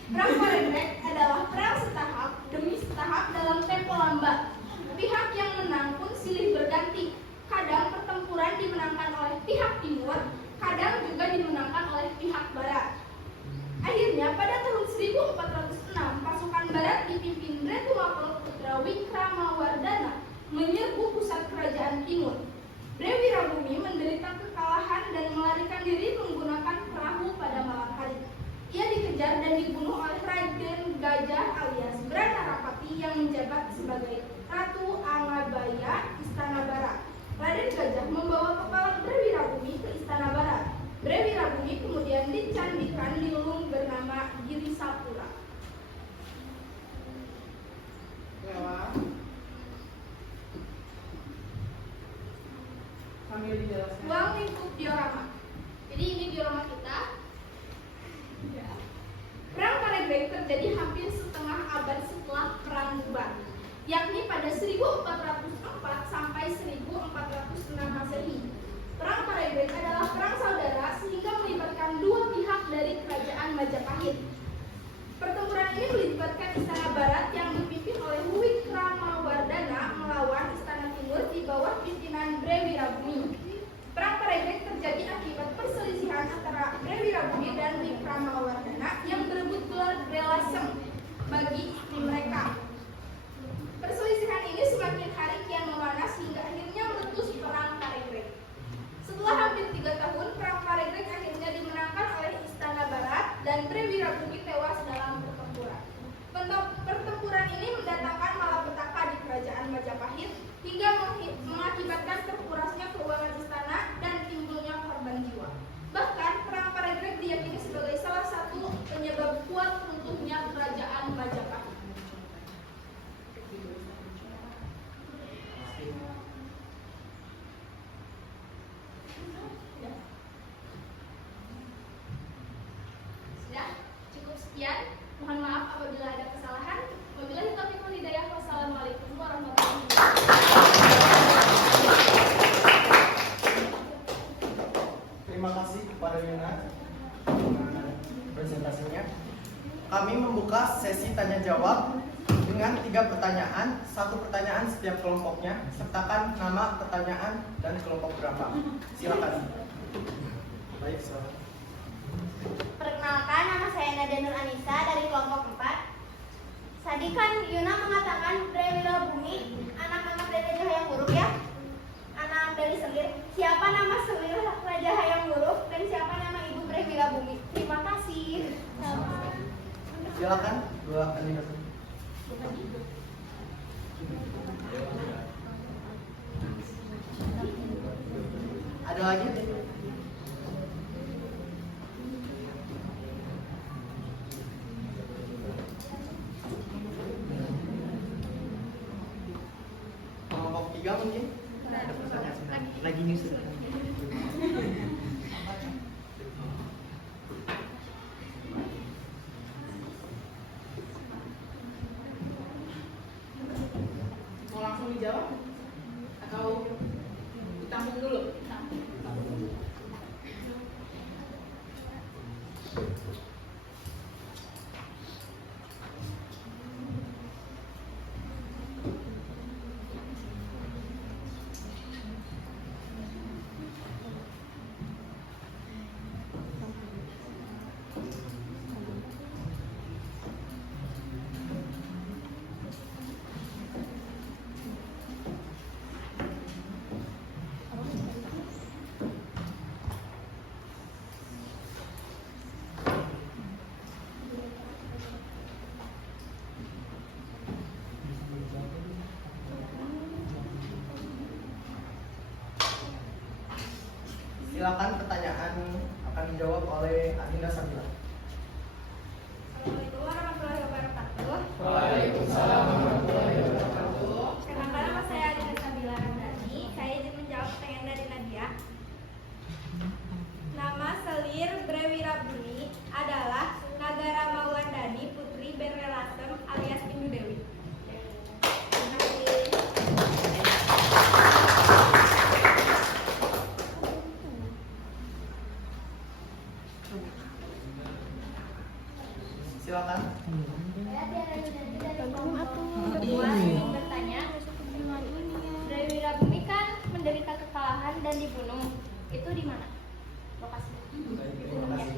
Perang Paregreg adalah perang setahap demi setahap dalam tempo lambat. Pihak yang menang pun silih berganti. Kadang pertempuran dimenangkan oleh pihak timur, kadang juga dimenangkan oleh pihak barat. Akhirnya pada tahun 1406, pasukan barat dipimpin Bretumako putra Wikramawardana menyerbu pusat kerajaan timur. Brewirabumi menderita kekalahan dan melarikan diri menggunakan perahu pada malam hari. Ia dikejar dan dibunuh oleh Raden Gajah alias Branarapati yang menjabat sebagai Ratu Angabaya Istana Barat. Raden Gajah membawa kepala Brewirabumi ke Istana Barat. Brewirabumi kemudian dicandikan di lung bernama Girisapura. Lewat. Sambil dijelaskan. Ruang lingkup diorama. Jadi ini diorama kita. Perang Paregreg terjadi hampir setengah abad setelah Perang bubar, yakni pada 1404 sampai 1406 Masehi. Perang Paregreg adalah perang saudara sehingga melibatkan dua pihak dari kerajaan Majapahit. Pertempuran ini melibatkan Istana Barat yang dipimpin oleh Wikramawardana melawan Istana Timur di bawah pimpinan Brewirabumi. Perang Paregreg terjadi akibat perselisihan antara Brewirabumi dan Wikramawardana yang berebut gelar Brelasem bagi istri mereka. Perselisihan ini semakin hari kian memanas hingga akhirnya meletus Perang Paregreg. Setelah hampir 3 tahun, Perang Paregreg akhirnya dimenangkan oleh Istana Barat dan Brewirabumi tewas dalam pertempuran. Pertempuran ini mendatangkan malapetaka di kerajaan Majapahit hingga mengakibatkan terkurasnya keuangan istana dan timbulnya korban jiwa. Bahkan Perang Paregreg diyakini sebagai salah satu penyebab kuat runtuhnya kerajaan Majapahit. Sudah, cukup sekian. Mohon maaf apabila ada kesalahan. Wabillahi taufiq wal hidayah. Wassalamualaikum warahmatullahi wabarakatuh. Terima kasih kepada Yuna presentasinya. Kami membuka sesi tanya jawab dengan 3 pertanyaan, 1 pertanyaan setiap kelompoknya. Sertakan nama, pertanyaan, dan kelompok berapa. Silakan. Baik, silakan. Perkenalkan, nama saya Nadia Nur Anissa dari kelompok 4. Tadi kan Yuna mengatakan Brewirabumi anak-anak dari Raja Hayam Wuruk ya? Anak dari Selir. Siapa nama Selir Raja Hayam Wuruk dan siapa nama Ibu Brewirabumi? Terima kasih. Silakan, 2 kandidat. Ada lagi? Kelompok 3 mungkin? Ada pertanyaan lagi nyusul. Mau langsung dijawab atau ditampung dulu? Silakan pertanyaan akan dijawab oleh Adinda Sabila. Assalamualaikum warahmatullahi wabarakatuh. Waalaikumsalam warahmatullahi wabarakatuh. Kenalkan nama saya Adinda Sabila Ramdhani. Saya izin menjawab pertanyaan dari Nadia. Nama selir Brewirabuni adalah Nagara Mawandani Putri Berrelasem alias Bindu Dewi. Terima kasih. Silakan. Saya Tiara Yunadi dari kelompok kedua ingin bertanya. Brewirabumi kan menderita kekalahan dan dibunuh. Itu di mana lokasinya? Terima kasih.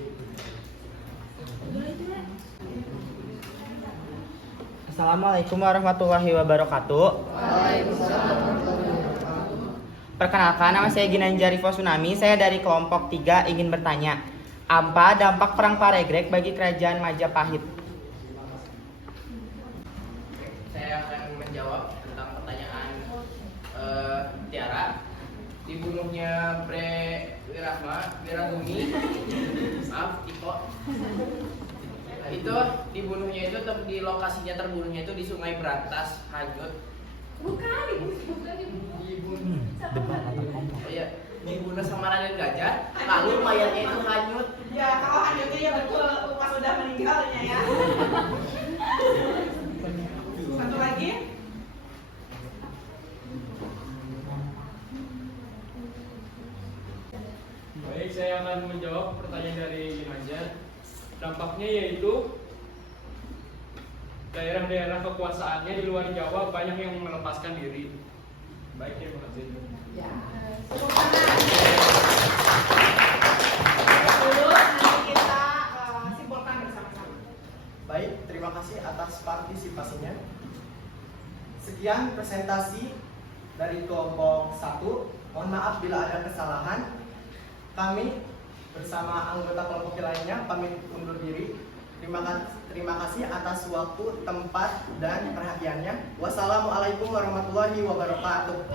Assalamualaikum warahmatullahi wabarakatuh. Perkenalkan, nama saya Ginanjar Rivo Tsunami. Saya dari kelompok 3 ingin bertanya, apa dampak perang Paregreg bagi kerajaan Majapahit? Saya akan menjawab tentang pertanyaan Tiara. Dibunuhnya Wirabumi, maaf Iko. Itu dibunuhnya itu di lokasinya terbunuhnya itu di Sungai Berantas, Hanyut. Bukan. Oh iya, dibunuh sama Raden Gajah, lalu mayatnya itu hanyut. Ya, kalau hanyutnya ya betul pas udah meninggalnya ya. Satu lagi. Baik, saya akan menjawab pertanyaan dari Ginanjar. Dampaknya yaitu daerah-daerah kekuasaannya di luar Jawa banyak yang melepaskan diri. Baik, terima kasih. Ya. Tepuk tangan. Dulu nanti kita simpulkan bersama-sama. Baik, terima kasih atas partisipasinya. Sekian presentasi dari kelompok 1. Mohon maaf bila ada kesalahan. Kami bersama anggota kelompok lainnya pamit undur diri. Terima kasih atas waktu, tempat, dan perhatiannya. Wassalamualaikum warahmatullahi wabarakatuh.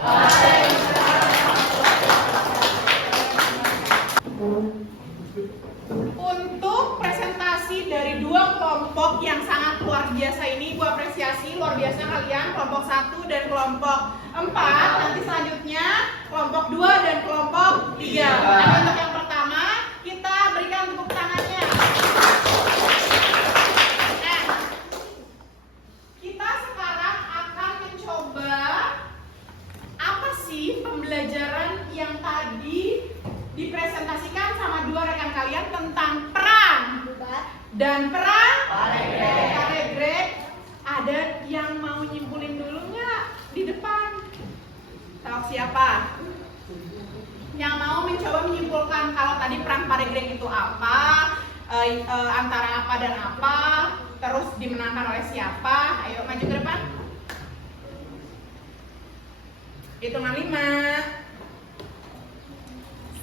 Untuk presentasi dari dua kelompok yang sangat luar biasa ini, Ibu apresiasi luar biasa kalian, kelompok 1 dan kelompok 4. Nanti selanjutnya kelompok 2 dan kelompok 3. Tapi untuk yang pertama, kita berikan tepuk tangannya. Nah, kita sekarang akan mencoba apa sih pembelajaran yang tadi dipresentasikan sama dua rekan kalian tentang perang dan perang Paregreg. Ada yang mau nyimpulin dulu nggak di depan? Tahu siapa? Yang mau mencoba menyimpulkan kalau tadi perang Paregreg itu apa, antara apa dan apa, terus dimenangkan oleh siapa? Ayo maju ke depan. Hitungan 5. 1.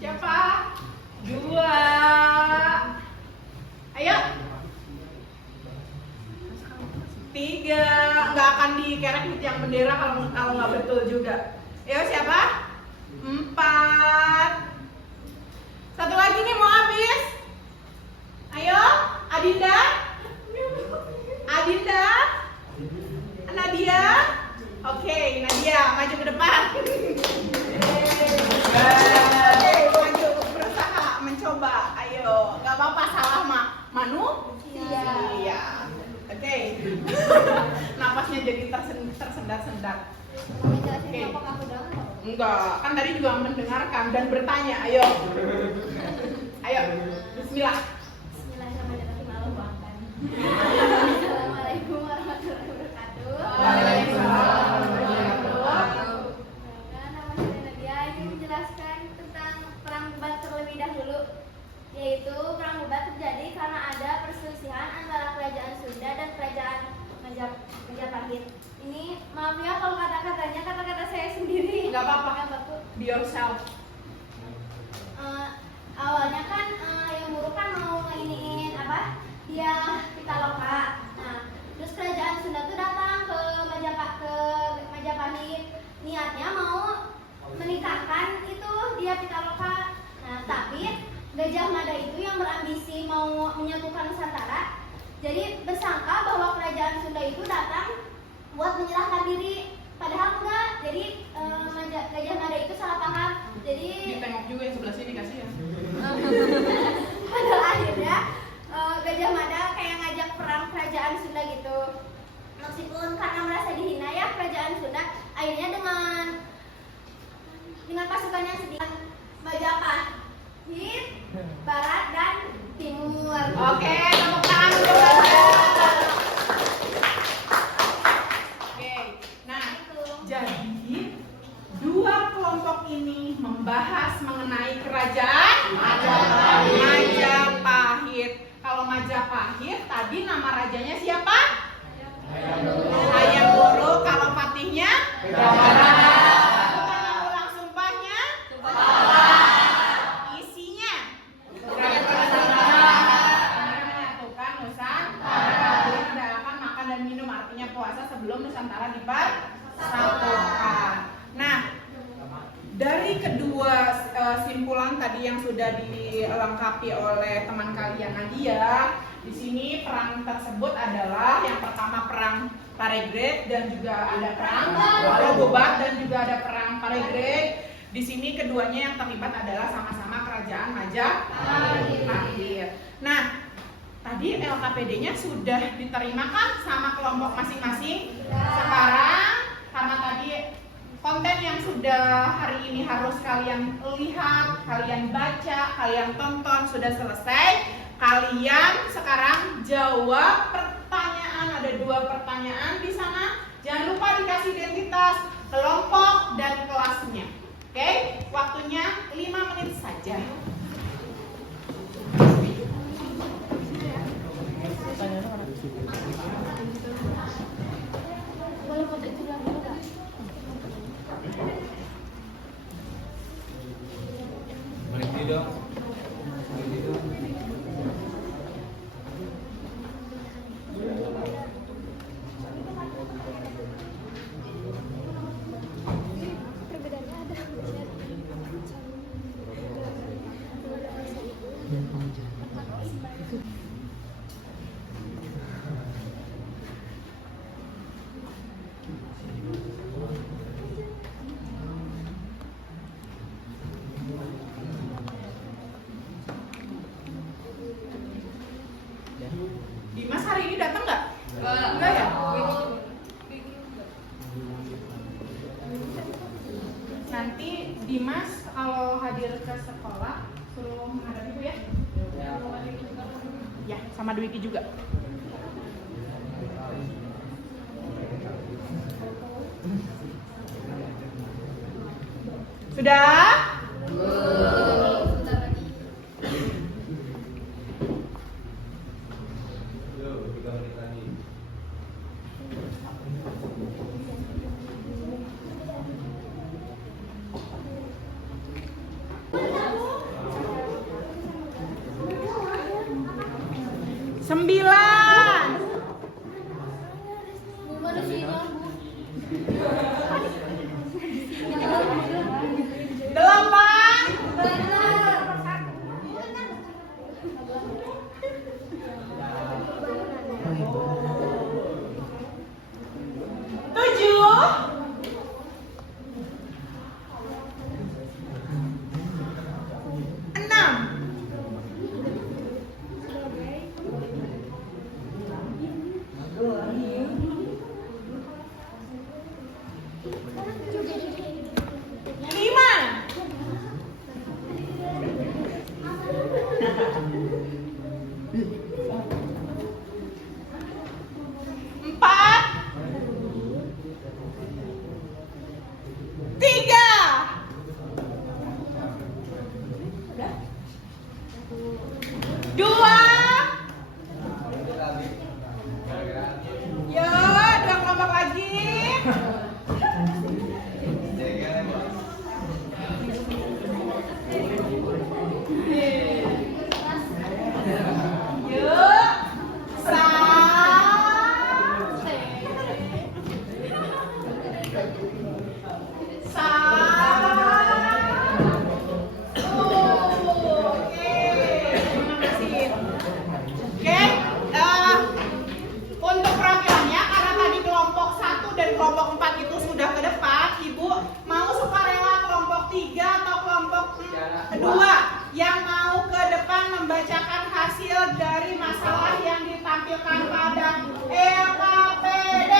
Siapa? 2. Ayo. 3. Nggak akan dikerek yang bendera kalau nggak betul juga. Ayo siapa? 4. Satu lagi nih mau habis. Ayo, Adinda. Adinda. Nadia. Oke, Nadia maju ke depan. Oke, maju berusaha mencoba. Ayo, nggak apa-apa salah Manu. Iya. Oke. Napasnya jadi tersendat-sendat. Oke. Enggak, kan tadi juga mendengarkan dan bertanya. Ayo. Ayo. Bismillah. Bismillahirrahmanirrahim. Assalamualaikum warahmatullahi wabarakatuh. Waalaikumsalam. Nama saya Nadia ingin menjelaskan tentang perang Bubat terlebih dahulu, yaitu perang Bubat terjadi karena ada perselisihan antara kerajaan Sunda dan kerajaan Majapahit. Ini maaf ya kalau kata-katanya kata-kata saya sendiri. Nggak apa-apa. Be yourself. Awalnya kan yang buruk kan mau nginiin apa? Dia Pitaloka. Nah, terus kerajaan Sunda tuh datang ke Majapahit, niatnya mau lagi mau menyatukan Nusantara. Jadi bersangka bahwa kerajaan Sunda itu datang buat menyerahkan diri, padahal enggak. Jadi Gajah Mada itu salah paham. Jadi Ditengok juga yang sebelah sini kasih ya. pada akhirnya Gajah Mada kayak ngajak perang kerajaan Sunda gitu. Meskipun karena merasa dihina ya kerajaan Sunda, akhirnya dengan pasukan yang sedikit Majapahit, Barat dan Timur. Oke, tepuk tangan untuk Bapak. Oke, nah jadi dua kelompok ini membahas mengenai kerajaan Majapahit. Kalau Majapahit tadi nama rajanya siapa? Hayam Wuruk. Kalau patihnya? Bukan ulang sumpahnya? Isinya? Menyatukan Nusantara. Tidak akan makan dan minum, artinya puasa sebelum Nusantara dipersatukan. Nah, dari kedua simpulan tadi yang sudah dilengkapi oleh teman kalian Nadia, di sini perang tersebut adalah yang pertama perang Paregreg dan juga ada perang Rogobat dan juga ada perang Paregreg. Di sini keduanya yang terlibat adalah sama-sama kerajaan Majapahit. Nah, tadi LKPD-nya sudah diterima kan sama kelompok masing-masing? Sekarang karena tadi konten yang sudah hari ini harus kalian lihat, kalian baca, kalian tonton sudah selesai. Kalian sekarang jawab pertanyaan, ada 2 pertanyaan di sana. Jangan lupa dikasih identitas, kelompok dan kelasnya. Oke, waktunya 5 menit saja. Boleh foto itu dulu nggak? Berhenti dong. Berhenti dong. Perbedaannya ada. Dimas hari ini datang nggak? Enggak ya? Nanti Dimas kalau hadir ke sekolah suruh menghadap ibu ya. Ya, sama Dwiki juga. Sudah? Sembilan. Gimana sih Bu? Delapan. Tujuh. Enam. hasil dari masalah yang ditampilkan pada LKPD?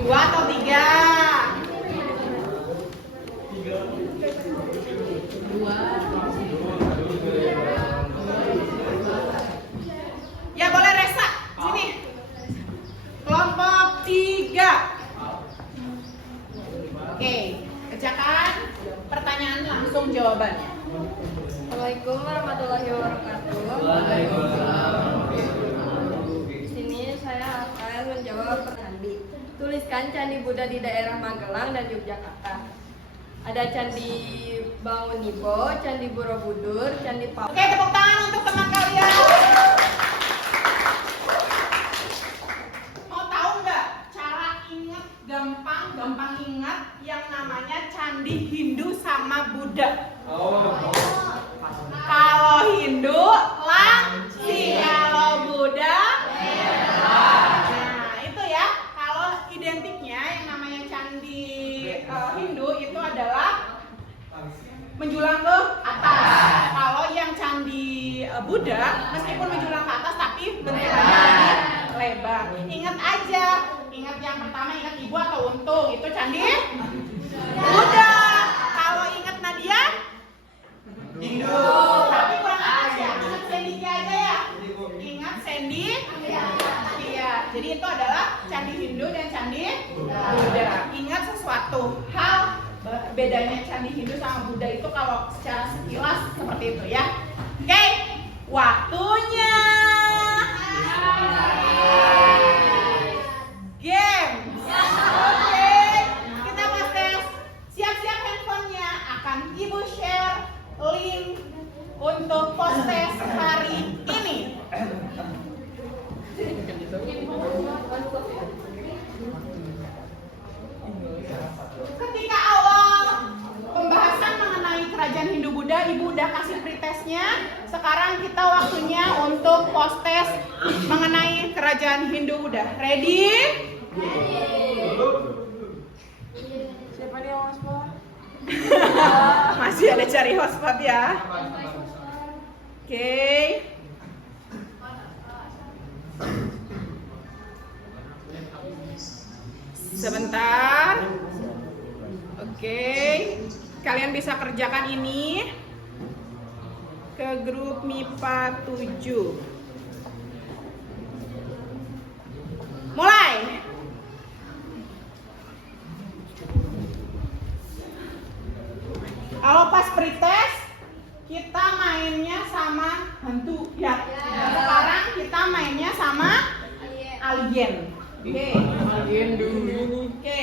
2 atau 3? 2. Ya boleh Resa, sini. Kelompok 3. Oke, kerjakan pertanyaan langsung jawabannya. Assalamualaikum warahmatullahi wabarakatuh. Di sini saya akan menjawab Candi. Tuliskan Candi Buddha di daerah Magelang dan Yogyakarta. Ada Candi Bangunippo, Candi Borobudur, Candi Pau. Oke, tepuk tangan untuk teman kalian. Mau tahu nggak cara ingat gampang ingat yang namanya Candi Hindu sama Buddha? Kalau Hindu langsing, kalau Buddha nah itu ya. Kalau identiknya yang namanya Candi Hindu itu adalah menjulang ke atas. Kalau yang Candi Buddha meskipun menjulang ke atas tapi bentukannya lebih lebar. Ingat aja, ingat yang pertama, ingat ibu atau untung, itu Candi Buddha. Kalau ingat Nadia Hindu, tapi kurang atas ya. Ingat Sandy aja ya. Ingat Sandy. Iya. Jadi itu adalah Candi Hindu dan Candi Buddha. Ingat sesuatu hal bedanya Candi Hindu sama Buddha itu kalau secara sekilas seperti itu ya. Oke, waktunya game. Oke, kita mau tes. Siap-siap handphonenya. Akan Ibu share link untuk post-tes hari ini. Ketika awal pembahasan mengenai kerajaan Hindu Buddha, Ibu udah kasih pretestnya. Sekarang kita waktunya untuk post-tes mengenai kerajaan Hindu Buddha. Ready? Siapa dia hotspot? Masih ada cari hotspot ya. Oke. Sebentar. Oke. Kalian bisa kerjakan ini ke grup MIPA 7. Mulai. Kalau pas pretest kita mainnya sama hantu ya. Sekarang kita mainnya sama alien. Oke. Alien dulu. Oke.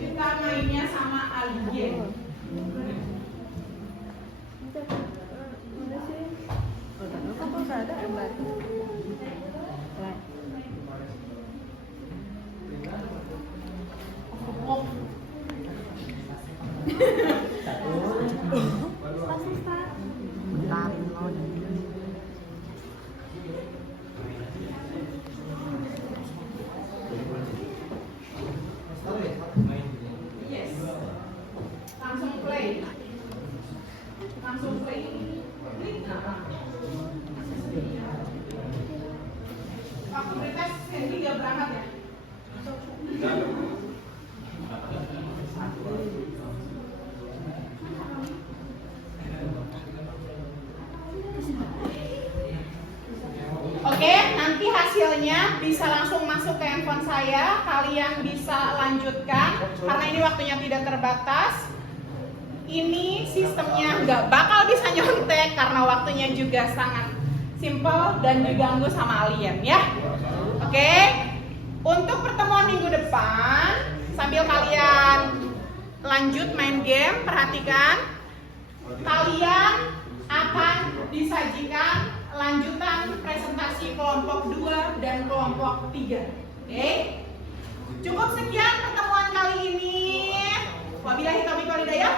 Kita mainnya sama alien. Yes. Langsung play. Langsung play. Waktu pretest Sandy gak berangkat ya? Oke, nanti hasilnya bisa langsung masuk ke handphone saya. Kalian bisa lanjutkan karena ini waktunya tidak terbatas. Ini sistemnya nggak bakal bisa nyontek karena waktunya juga sangat simple dan diganggu sama alien ya. Oke, untuk pertemuan minggu depan sambil kalian lanjut main game, perhatikan kalian akan disajikan lanjutan presentasi kelompok 2 dan kelompok 3. Oke. Cukup sekian pertemuan kali ini. Wabillahi taufiq wal hidayah.